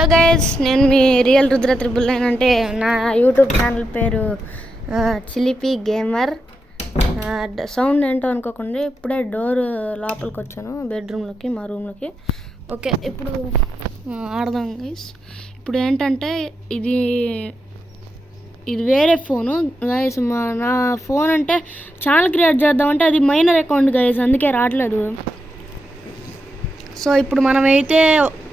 Hello guys, నేను మీ రియల్ రుద్ర 999. అంటే నా యూట్యూబ్ ఛానల్ పేరు చిలిపి గేమర్. సౌండ్ ఏంటో అనుకోకండి, ఇప్పుడే డోర్ లోపలికి వచ్చాను, బెడ్రూమ్లోకి, మా రూమ్లోకి. ఓకే, ఇప్పుడు ఆడదాం గైస్. ఇప్పుడు ఏంటంటే ఇది వేరే ఫోను గైస్. నా ఫోన్ అంటే ఛానల్ క్రియేట్ చేద్దామంటే అది మైనర్ అకౌంట్ గైస్, అందుకే రావట్లేదు. సో ఇప్పుడు మనమైతే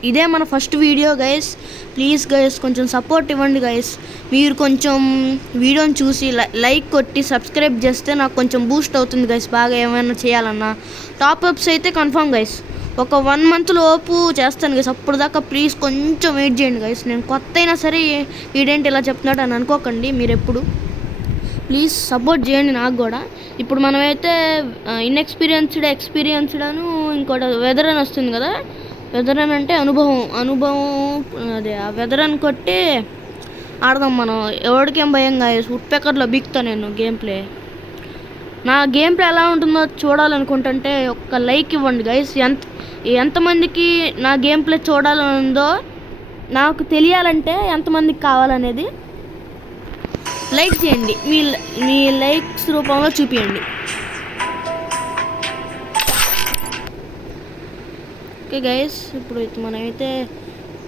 ఇదే మన first video guys. Please guys కొంచెం సపోర్ట్ ఇవ్వండి గైస్. మీరు కొంచెం వీడియోని చూసి లైక్ కొట్టి సబ్స్క్రైబ్ చేస్తే నాకు కొంచెం బూస్ట్ అవుతుంది గైస్. బాగా ఏమైనా చేయాలన్నా టాప్అప్స్ అయితే కన్ఫర్మ్ గైస్. ఒక 1 month లోపు చేస్తాను గైస్. అప్పుడు దాకా ప్లీజ్ కొంచెం వెయిట్ చేయండి గైస్. నేను కొత్త అయినా సరే వీడేంటి ఇలా చెప్తున్నాడు అని అనుకోకండి మీరు ఎప్పుడు. ప్లీజ్ సపోర్ట్ చేయండి నాకు కూడా. ఇప్పుడు మనమైతే ఎక్స్పీరియన్స్డ్ అను ఇంకోటి వెదర్ అని వస్తుంది కదా. వెదర్ అని అంటే అనుభవం అదే ఆ వెదర్ అని కొట్టి ఆడదాం మనం. ఎవరికేం భయం గైస్, ఉడ్పెక్కర్లో బీక్తా నేను గేమ్ ప్లే. నా గేమ్ ప్లే ఎలా ఉంటుందో చూడాలనుకుంటుంటే ఒక్క లైక్ ఇవ్వండి గైస్. ఎంతమందికి నా గేమ్ ప్లే చూడాలని ఉందో నాకు తెలియాలంటే ఎంతమందికి కావాలనేది లైక్ చేయండి. మీ లైక్స్ రూపంలో చూపించండి. ఓకే గైస్, ఇప్పుడు మనమైతే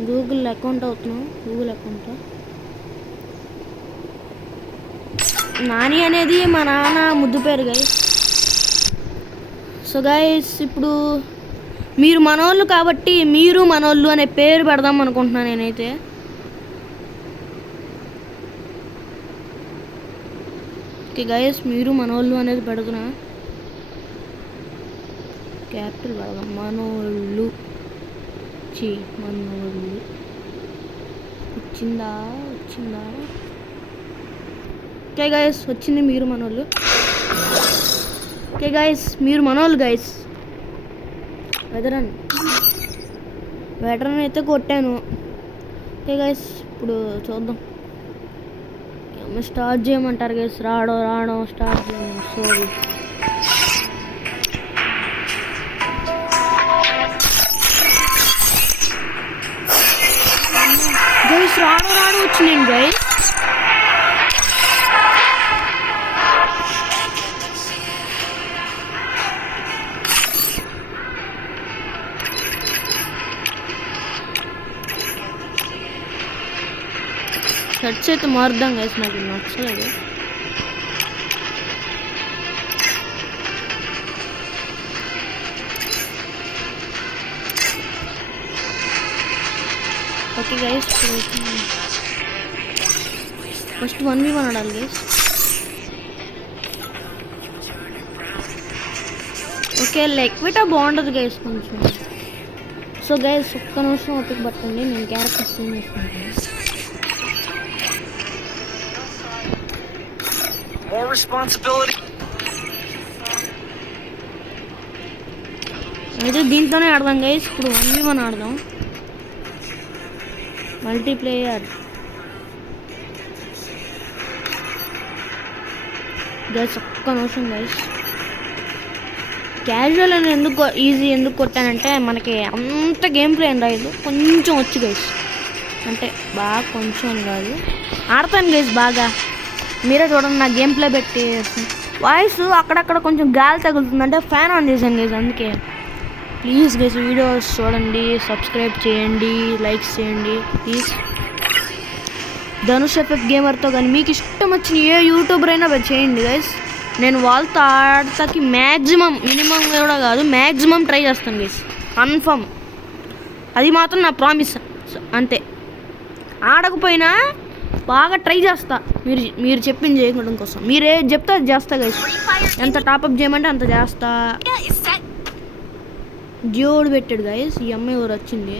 గూగుల్ అకౌంట్ అవుతున్నాం. గూగుల్ అకౌంట్ నాని అనేది మా నాన్న ముద్దు పేరు గైస్. సో గైస్, ఇప్పుడు మీరు మనోళ్ళు కాబట్టి మీరు మనోళ్ళు అనే పేరు పెడదాం అనుకుంటున్నాను నేనైతే. ఓకే గైస్, మీరు మనోళ్ళు అనేది పెడుతున్నా. క్యాపిటల్ పెడదాం, మనోళ్ళు. వచ్చిందా? ఓకే గైస్, వచ్చింది మీరు మనోళ్ళు. ఓకే గైస్, మీరు మనోళ్ళు గైస్. వెదరన్ అయితే కొట్టాను. ఓకే గైస్, ఇప్పుడు చూద్దాం. స్టార్ట్ చేయమంటారు గైస్. రావడం స్టార్ట్ చేయడం. సారీ గైస్, రావడం వచ్చింది గైస్. షర్ట్స్ అయితే మారుద్దాం గైస్, నాకు నచ్చలేదు. ఓకే గైస్, ఫస్ట్ 1v1 ఆడాలి గైస్. ఓకే, లెక్విటా బాగుంటుంది గైస్ కొంచెం. సో గైస్, ఒక్క నిమిషం ఓపిక పట్టండి, నేను క్యారెక్టర్ సీన్ చేసుకుంటాను. అయితే దీంట్లోనే ఆడదాం గైస్. ఇప్పుడు 1v1 ఆడదాం, మల్టీప్లేయర్ గైస్. ఒక్క నిమిషం గైస్. క్యాజువల్ అని ఎందుకు కొట్టానంటే మనకి అంత గేమ్ ప్లే ఏం రాదు, కొంచెం వచ్చు గైస్. అంటే బాగా కొంచెం కాదు, ఆడతాను గైస్ బాగా. మీరే చూడండి, నా గేమ్ ప్లే పెట్టి వాయిస్ అక్కడక్కడ కొంచెం గాలి తగులుతుంది, అంటే ఫ్యాన్ ఆన్ చేశాను గైస్. అందుకే ప్లీజ్ గైస్ వీడియోస్ చూడండి, సబ్స్క్రైబ్ చేయండి, లైక్స్ చేయండి ప్లీజ్. ధనుష్ ఎఫెక్ట్ గేమర్తో కానీ మీకు ఇష్టం వచ్చిన ఏ యూట్యూబర్ అయినా చేయండి గైస్. నేను వాళ్ళతో ఆడతాకి మ్యాక్సిమం, మినిమం కూడా కాదు, మ్యాక్సిమం ట్రై చేస్తాను గైస్. కన్ఫర్మ్, అది మాత్రం నా ప్రామిస్. అంతే, ఆడకపోయినా బాగా ట్రై చేస్తా. మీరు చెప్పింది చేయడం కోసం. మీరే చెప్తే అది చేస్తా గైస్. ఎంత టాప్అప్ చేయమంటే అంత చేస్తా. జోడు పెట్టాడు గైస్. ఈ అమ్మాయి ఎవరు వచ్చింది?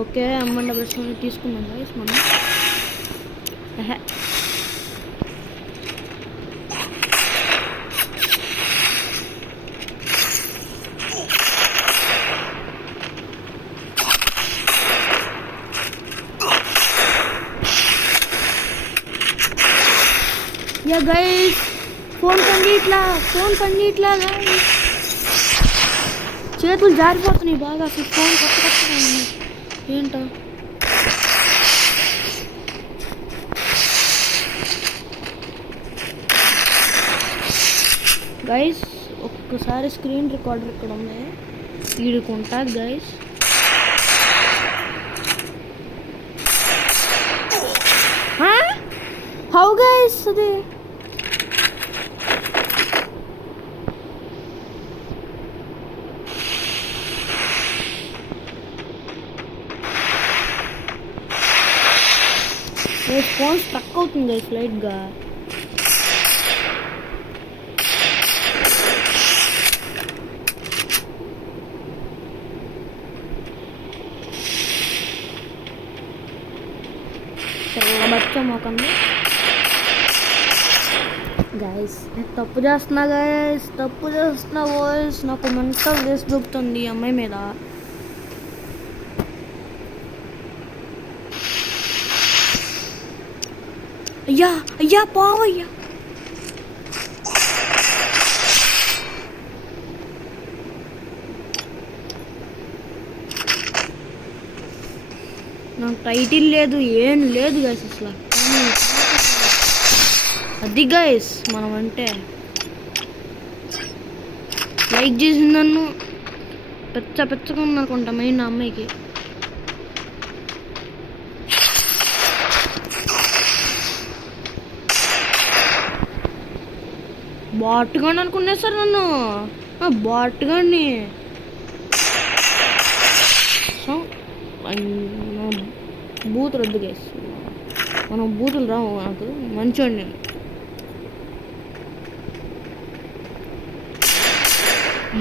ఓకే, అమ్మండి ప్రశ్న తీసుకున్నాం గైస్ మనం. యా గైస్, ఫోన్ పని ఇట్లా guys. చేతులు జారిపోతున్నాయి బాగా. అసలు ఫోన్ కొత్త ఉంది ఏంటో. గైస్ ఒక్కసారి స్క్రీన్ రికార్డర్ ఇక్కడ ఉంది, ఈడుకుంటా గైస్. హౌ గైస్ అది ఫోన్ స్ట్రక్ అవుతుంది గైస్ లైట్గా. బచ్చా మోకండి గైస్. నేను తప్పు చేస్తున్నా గైస్, తప్పు చేస్తున్నా వాయిస్. నాకు మెంటల్ వేసి దొరుకుతుంది ఈ అమ్మాయి మీద. అయ్యా అయ్యా పావయ్యా. నాకు టైటిల్ లేదు, ఏం లేదు గైస్ అసలు. అది గైస్ మనం అంటే లైక్ చేసింది నన్ను పెచ్చగా ఉందనుకుంటా మెయిన్ అమ్మాయికి. బాట్గాని అనుకునే సార్ నన్ను, బాట్గాని. సో బూతులు వద్దు గైస్, మనం బూతులు రావు. నాకు మంచోండి నేను.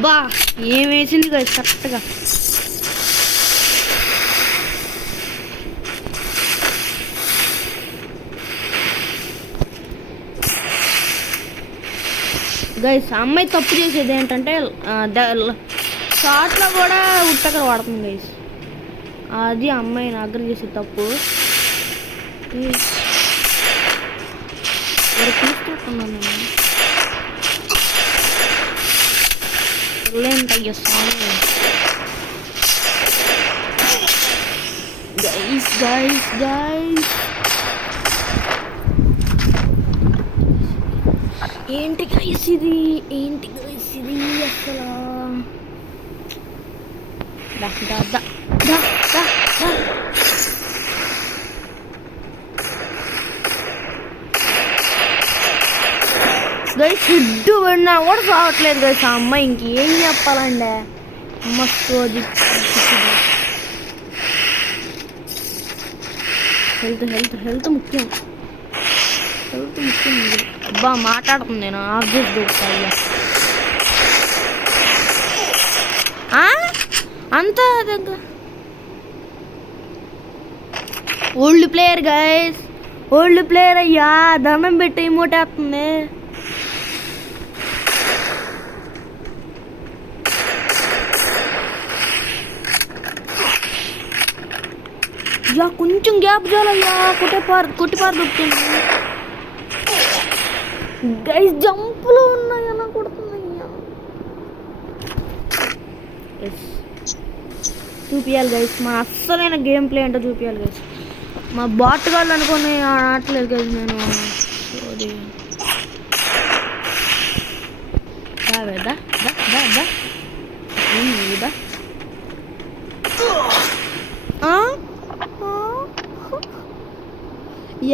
బా ఏం వేసింది గైస్ కరెక్ట్గా. గైస్ అమ్మాయి తప్పు చేసేది ఏంటంటే షార్ట్లో కూడా ఉట్టకర వాడుతుంది గైస్. అది అమ్మాయి నా దగ్గర చేసే తప్పు. తీసుకుంటున్నాను నేను లేంటయ్య స్వామి. గైస్ గైస్ గైస్ ఏంటి గైస్ ఇది, ఏంటి గైస్ ఇది అసలు. గైస్ ఫుడ్ పడినా కూడా రావట్లేదు గైస్ ఆ అమ్మాయి. ఇంకేం చెప్పాలండి మస్తు. హెల్త్ ముఖ్యం, హెల్త్ ముఖ్యం. అబ్బా మాట్లాడుతుంది నేను ఆబ్జెక్ట్ దొరుకుతాయి అంతా దగ్గర. Old player guys, old player అయ్యా. దండం పెట్టి ఇమోటేస్తుంది. యా కొంచెం గ్యాప్ చాలయ్యా, కొట్టిపారు దొరుకుతుంది గైస్. జంపులు ఉన్నాయి అలా కొడుతున్నాయ్యా. చూపించాలి గైస్ మా అస్సలైన గేమ్ ప్లే అంటే చూపించాలి గైస్. మా బాట్ గాళ్ళు అనుకుని ఆడట్లేదు గైస్ నేను.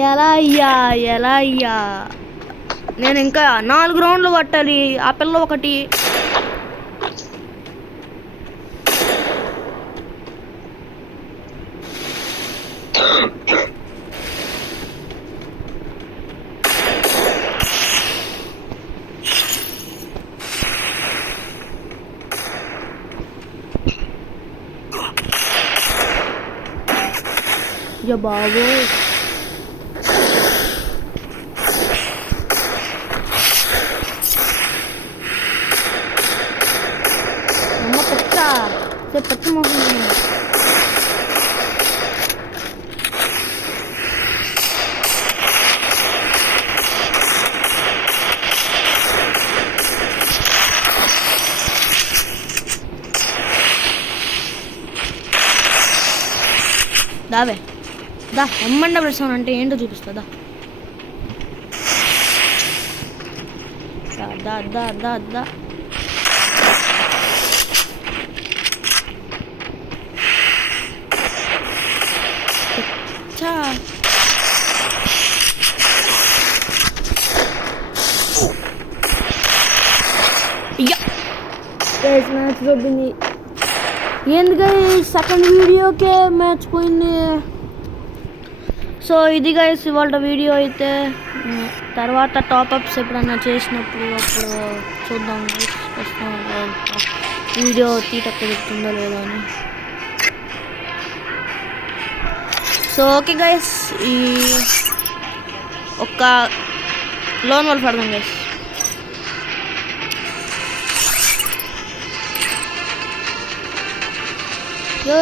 ఎలా అయ్యా నేను ఇంకా 4 రౌండ్లు కొట్టాలి. ఆ పిల్ల ఒకటి. Ya bagus. Mama pecah. Saya pecah mau ini. దావే దా M&W అంటే ఏంటో చూపిస్తా దా దా దా దా చా మ్యాచ్ దొబ్బింది. ఎందుకు సెకండ్ వీడియోకే మ్యాచ్ పోయింది. సో ఇది గైస్ ఇవాళ వీడియో అయితే. తర్వాత టాప్అప్స్ ఎప్పుడన్నా చేసినప్పుడు అప్పుడు చూద్దాం వీడియో తీట కుదురుతుందో లేదో అని. సో ఓకే గైస్, ఈ ఒక్క లోన్ వాళ్ళు పడదాం గైస్. సో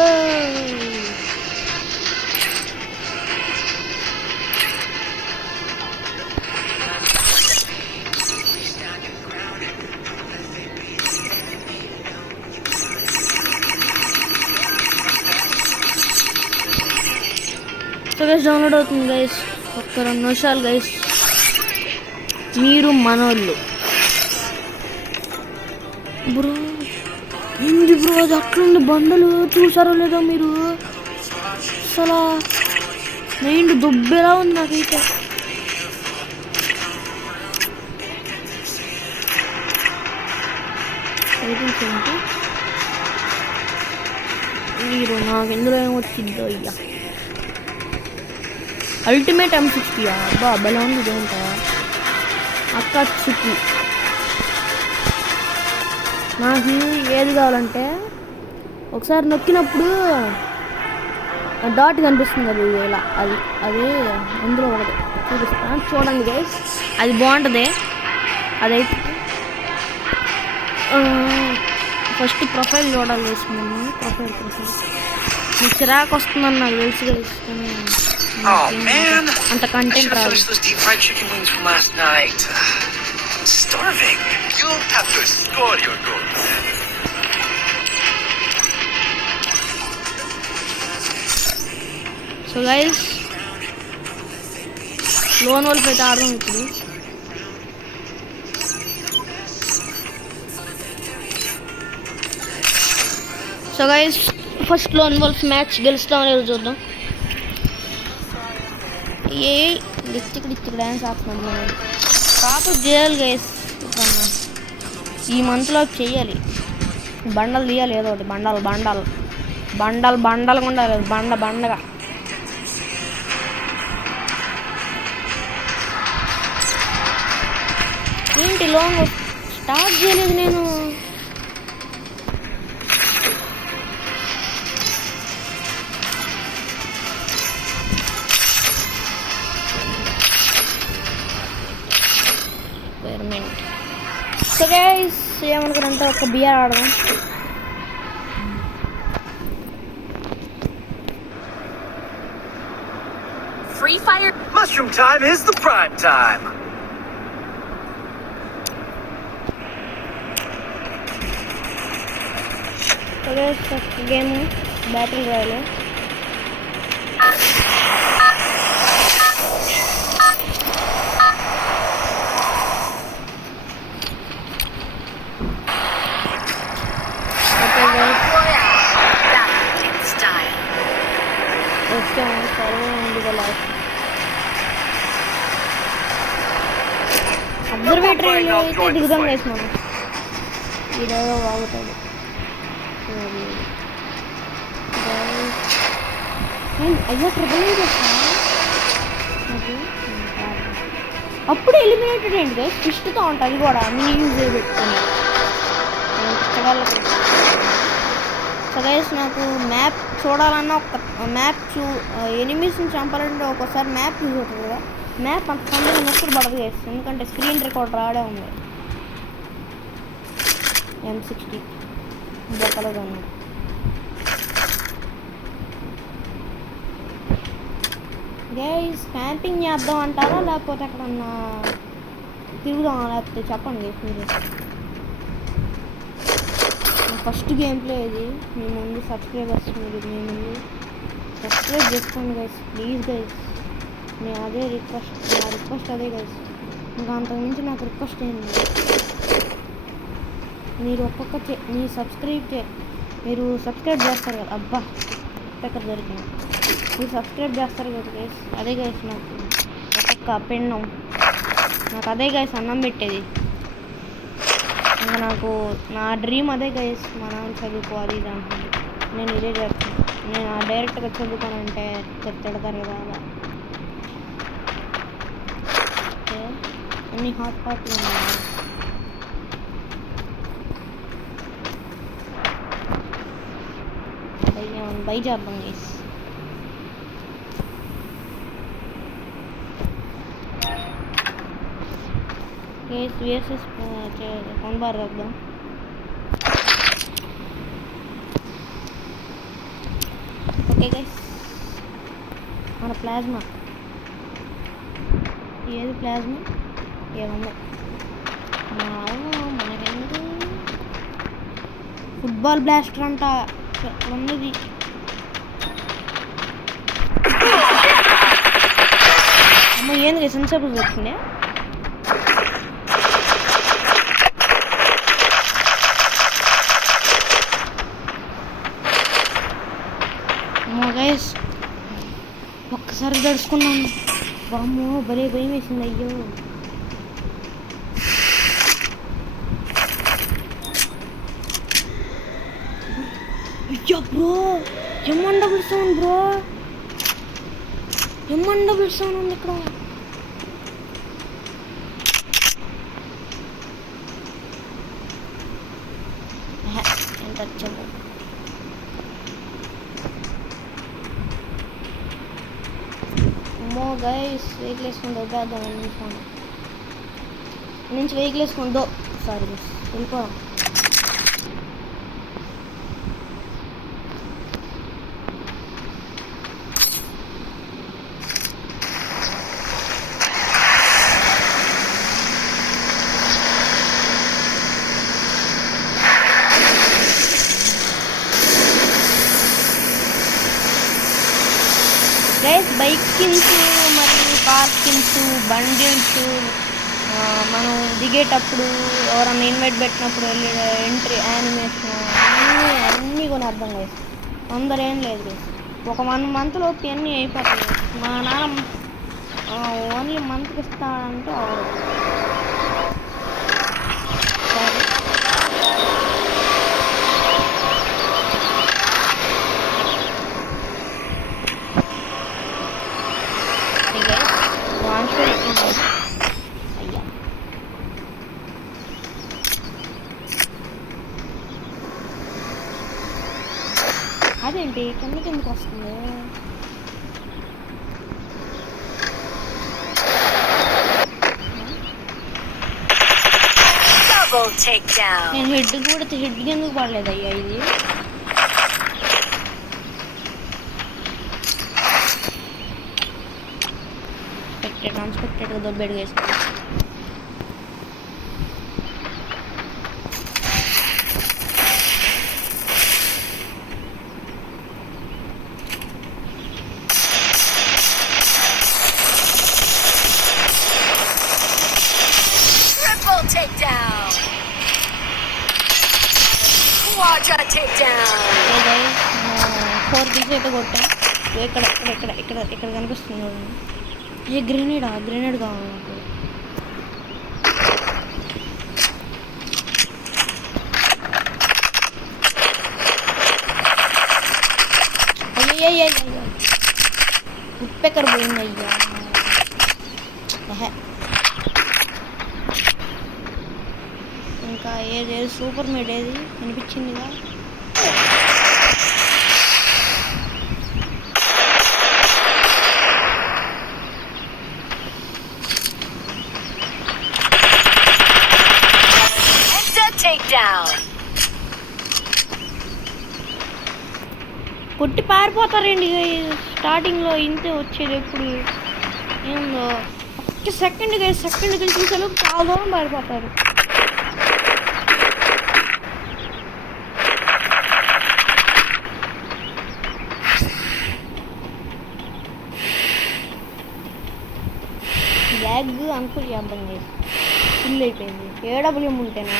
గైస్ డౌన్లోడ్ అవుతుంది గైస్, ఒక్క 2 నిమిషాలు గైస్. మీరు మనోళ్ళు బ్రో, ఏంటి బ్రో అది అట్లుంది బండలు, చూసారో లేదో మీరు? అసలు మైండ్ దుబ్బెలా ఉంది నాకైతే. ఏంటి మీరు నాకు ఇందులో ఏమొచ్చిందో అయ్యా. అల్టిమేట్ M60 అబ్బా బలా ఉంది ఇదేంట. అక్కచ్చుకి నాకు ఏది కావాలంటే ఒకసారి నొక్కినప్పుడు డాట్ కనిపిస్తుంది అది ఇలా, అది అందులో ఒకటి చూపిస్తాను చూడండి గైస్, అది బాగుంటుంది. అదైతే ఫస్ట్ ప్రొఫైల్ చూడాలి వేసుకున్నాను. ప్రొఫైల్ మీకు చిరాకు వస్తుందని నాకు తెలుసు గైస్, అంత కంటెంట్ రాదు. సో గైస్ లోన్ wolf అయితే ఆడదాం ఇప్పుడు. So guys first lone wolf match గెలుస్తామని లేదో చూద్దాం. ఏ డిస్టిక్ డ్యాన్స్ ఆడుతున్నాడు. మనం టాప్అప్ చేయాలి గైస్, ఈ మంత్లో చెయ్యాలి. బండలు తీయాలి ఏదో ఒకటి, బండలు ఉండాలి, బండగా. ఏంటి లోన్ స్టార్ట్ చేయలేదు నేను. సో గైస్ ఏమనుకున్నారంటే ఒక బియర్ ఆడదాం. Free Fire Mushroom time is the prime time. So guys first game battle royale. Observatory అయితే దిగుదాం గైస్ మనం. ఇదేదో బాగుంటుంది. అయ్యో ట్రిపుల్ అప్పుడు ఎలిమినేటెడ్ ఏంటి గైస్, ఫిష్తో ఉంటుంది కూడా మినీ యూజ్ పెట్టుకొని. సో గైస్ నాకు మ్యాప్ చూడాలన్నా ఒక మ్యాప్ ఎనిమీస్ని చంపాలంటే ఒక్కోసారి మ్యాప్ యూజ్ అవుతుంది కదా. మ్యాప్ అంత తొందరగా నొక్కుడు పడదు గైస్, ఎందుకంటే స్క్రీన్ రికార్డ్ రావడే ఉంది. M60 బొక్కలో ఉంది. గైస్ క్యాంపింగ్ చేద్దాం అంటారా లేకపోతే ఎక్కడన్నా తిరుగుదాం, లేకపోతే చెప్పండి మీరు. ఫస్ట్ గేమ్ ప్లే ఇది. మీ ముందు సబ్స్క్రైబర్స్ మీరు మీ ముందు సబ్స్క్రైబ్ చేసుకోండి గైస్, ప్లీజ్ గైస్. నేను అదే రిక్వెస్ట్, నా రిక్వెస్ట్ అదే గైస్. ఇంకా అంతకుమించి నాకు రిక్వెస్ట్ ఏంటి, మీరు మీ మీరు సబ్స్క్రైబ్ చేస్తారు కదా. అబ్బా ఎక్కడ దొరికింది. మీరు సబ్స్క్రైబ్ చేస్తారు కదా గైస్, అదే గైస్ నాకు ఒక్కొక్క పెన్నం, నాకు అదే గైస్ అన్నం పెట్టేది. ఇంకా నాకు నా డ్రీమ్ అదే గైస్, మా నాన్న చదువుకోవాలి ఇది అంటుంది. నేను ఇదే చేస్తాను. నేను డైరెక్ట్గా చదువుకోనంటే తిడతారు కదా అలా. అన్ని హాట్ హాట్లు ఉన్నాయి. బై చేద్దాం guys. Guys VSS one bar రాద్దాం. ఓకే గైస్, మన ప్లాజ్మా ఏది, ప్లాజ్మా ఏముంది మనకెందుకు. ఫుట్బాల్ బ్లాస్టర్ అంట ఉన్నది. అమ్మ ఏంది సెన్సేబుల్ వచ్చింది. గైస్ ఒక్కసారి దడుచుకున్నాను. బామ్మో భలే భయం వేసింది. అయ్యో అయ్యో bro, M1 double sound bro, M1 double sound ఉంది ఇక్కడ. ఎంత వచ్చాము. అమ్మో గైస్ వెహికల్ వేసుకొని దొబ్బేద్దాం నుంచి వెహికల్ వేసుకొని సారీ గైస్ వెళ్ళిపోదాం. గైస్ బైక్ స్కిన్స్ మరియు కార్ స్కిన్స్, బండిల్స్, మనం దిగేటప్పుడు ఎవరన్నా ఇన్వైట్ పెట్టినప్పుడు వెళ్ళే ఎంట్రీ యానిమేషన్ అన్నీ కొనేద్దాం గైస్. తొందర ఏం లేదు గైస్, ఒక 1 మంత్లోకి అన్నీ అయిపోతాయి. మా నాన్న ఓన్లీ మంత్కి ఇస్తాడంటే అవరు. అయ్యా అదేంటి కిందకి ఎందుకు వస్తుంది. నేను హెడ్ ఎందుకు పడలేదు అయ్యా. ఇది అన్స్పెక్టెడ్గా దొబ్బెడుగా వేసుకో. ఫోర్ కిల్స్ అయితే కొట్టాం. ఇక్కడ కనిపిస్తుంది. ఏ గ్రెనేడ్ కావాలి నాకు. అయ్యో ఉప్పెక్కర పోయింది అయ్యా. ఇంకా ఏది సూపర్ మీడ్ ఏది కనిపించిందిగా. కొట్టి పారిపోతారండి స్టార్టింగ్లో. ఇంతే వచ్చేది ఎప్పుడు ఏందో ఒక్క సెకండ్కి చూసాను చాలా దూరం పారిపోతారు. ల్యాగ్ అనుకుని చేద్దాం గైస్. ఫుల్ అయిపోయింది. ఏడబ్ల్యూఎం ఉంటేనా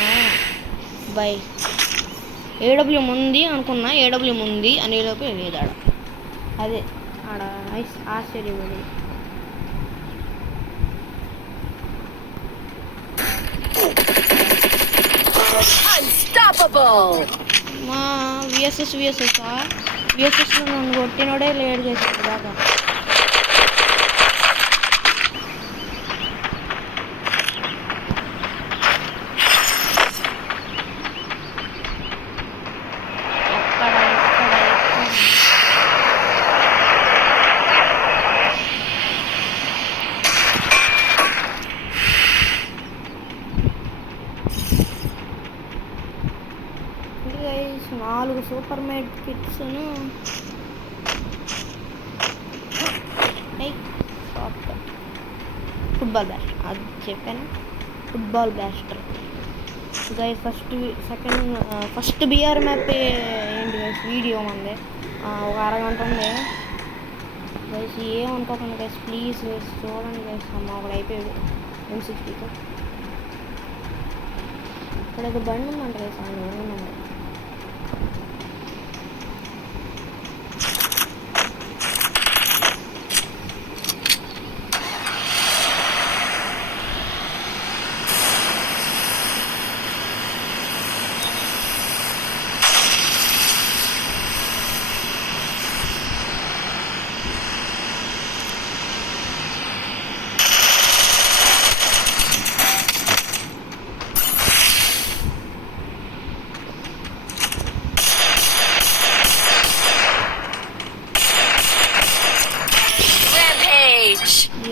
బై ఏడబ్ల్యూఎం ఉంది అనుకున్నా, ఏడబ్ల్యూఎం ఉంది అనేలోపు లేదు ఆడ. అదే ఆడ ఆశ్చర్యపడి మా విఎస్ఎస్లో నన్ను కొట్టినోడే లేట్ చేసాడు దాకా. గైస్ 4 సూపర్ మేడ్ కిట్స్ను ఫుట్బాల్ బ్యాస్టర్ అది చెప్పాను. ఫుట్బాల్ బ్యాస్టర్ గైస్ ఫస్ట్ బిఆర్ మ్యాప్ ఏంటి గైస్ వీడియో మంది ఒక అరగంట ఉంది గైస్. ఏమనుకోకండి గైస్ ప్లీజ్ గైస్ చూడండి గైస్. అమ్మ ఒకడు అయిపోయాడు M60తో. ఇక్కడ ఏదో బండి ఉందంట గైస్, అందులో ఉందండి.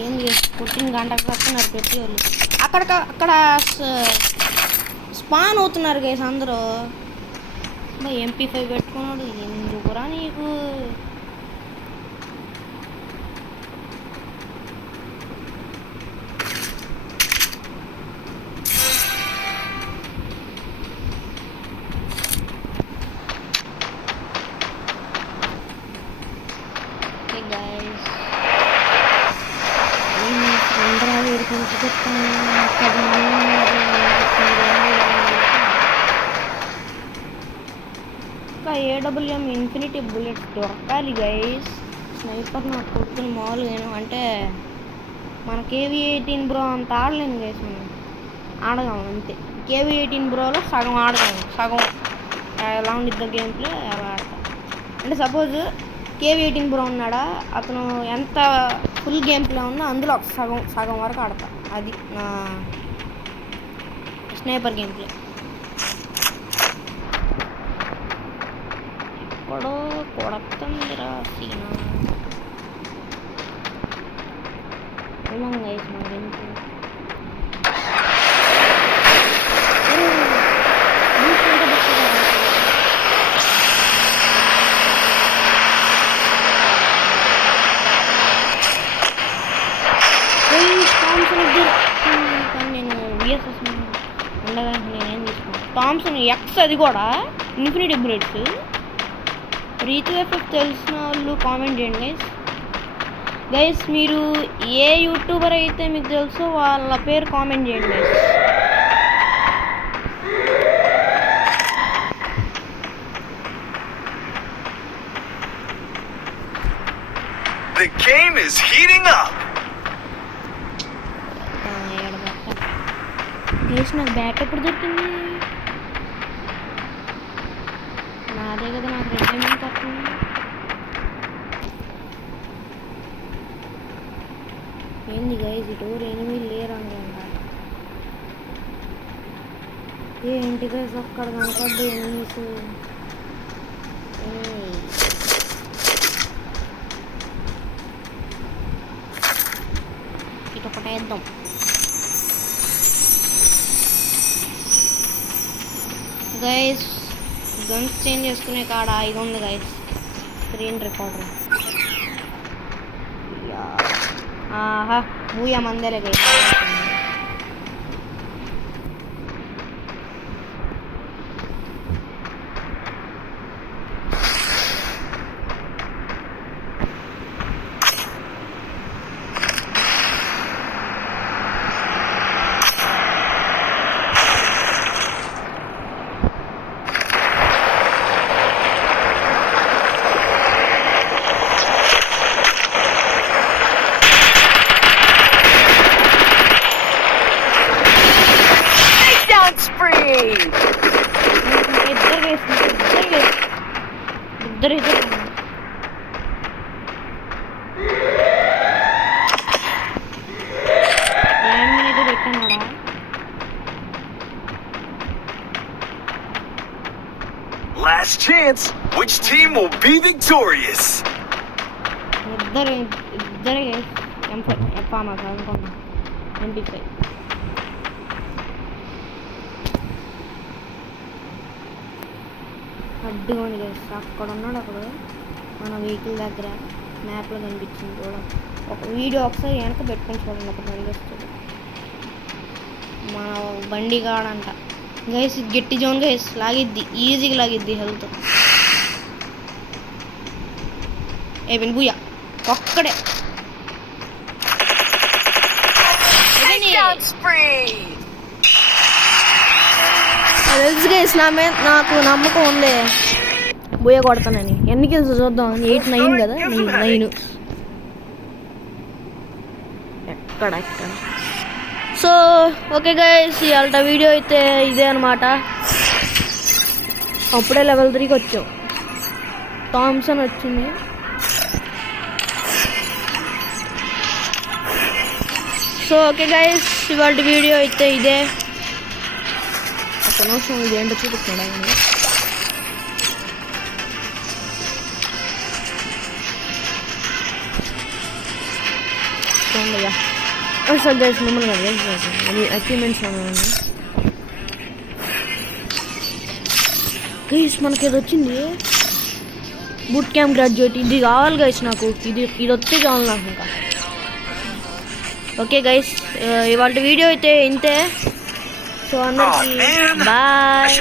ఏంది పుట్టిన గంట కట్టున్నారు ప్రతి వాళ్ళు. అక్కడ స్పాన్ అవుతున్నారు గైస్ అందరూ. MP5 పెట్టుకున్నాడు ఎందుకురా నీకు. ఏడబ్ల్యూఎం ఇన్ఫినిటీ బుల్లెట్స్ దొరకాలి గైస్. స్నైపర్ నాకు కొడుకుని మామూలుగా అంటే మన KV-18 బ్రో అంత ఆడలేను గైస్. మనం ఆడగలం అంతే. KV-18 బ్రోలో సగం ఆడగలం, సగం ఎలా ఉండిద్దో గేమ్ ప్లే అలా ఆడతా. అంటే సపోజ్ KV-18 బ్రో ఉన్నాడా, అతను ఎంత ఫుల్ గేమ్ ప్లే ఉన్నా అందులో సగం వరకు ఆడతా. అది నా స్నైపర్ గేమ్ ప్లే. ఎక్కడో కొడుతుందిరా సీనా. వెళ్ళాం గైస్ మన గేమ్ ప్లే. కానీ నేను విఎస్ఎస్ ఉండగా నేనేం తీసుకున్నాను థామ్సన్ ఎక్స్, అది కూడా ఇన్ఫినిటీ బుల్లెట్స్. రీతు ఎఫెక్ట్ తెలిసిన వాళ్ళు కామెంట్ చేయండి గైస్. మీరు ఏ యూట్యూబర్ అయితే మీకు తెలుసో వాళ్ళ పేరు కామెంట్ చేయండి guys. The game is heating up. Guys నాకు బ్యాట్ ఎప్పుడు దొరికింది? నాదే కదా, నాకు రెడ్డి పడుతుంది. ఏంది గైస్ ఈ డోర్ ఎనిమిది లేరు అనుకుంట. ఏంటి గైస్ ఒక్కడ కనపడ్డా ఎనిమిస్. ఇటొకటి వేద్దాం. గైస్ గన్స్ చేంజ్ చేసుకునే కాడ ఇది ఉంది గైస్, స్క్రీన్ రికార్డర్. ఆహా భూయా మందేలే గైస్. ఇద్దరైతే ల్యాండ్ అయితే పెట్టాను కూడా. Last chance. Which team will be victorious? ఇద్దరే మాకు అనుకున్నా MP5 అడ్డుగా ఉంది గైస్. అక్కడ ఉన్నాడు ఒకడు మన వెహికల్ దగ్గర మ్యాప్లో కనిపించింది కూడా. ఒక వీడియో ఒకసారి వెనక పెట్టుకొని చూడండి, ఒక బండి వస్తుంది మన బండి కాడంట గైస్. ఇది గట్టి జోన్ గైస్, లాగిద్ది ఈజీగా లాగిద్ది హెల్త్. అయిపోయింది బుయ్యా ఒక్కడే. తెలుసు గైస్, నాకు నమ్మకం ఉంది బుయ్య కొడతానని. ఎన్ని కిల్స్ చూద్దాం. 8, 9 కదా, 9 ఎక్కడ. సో ఓకే గైస్, ఇవాళ వీడియో అయితే ఇదే అనమాట. అప్పుడే లెవెల్ 3కి వచ్చాం. థామ్సన్ వచ్చింది. సో ఓకే గైస్, ఇవాళ వీడియో అయితే ఇదే. ఒక నిమిషం ఇది ఏంటో చూపిస్తున్నాడు. చూడయ్యా సార్ గైస్, మిమ్మల్ని కదా అది అచీవ్మెంట్స్ గైస్. మనకి ఇది వచ్చింది బూట్ క్యాంప్ గ్రాడ్యుయేట్. ఇది కావాలి గైస్ నాకు. ఇది వస్తే కావాలి నాకు ఇంకా. ఓకే గైస్, ఇవాళ వీడియో అయితే ఇంతే. సో అందరికి బాయ్.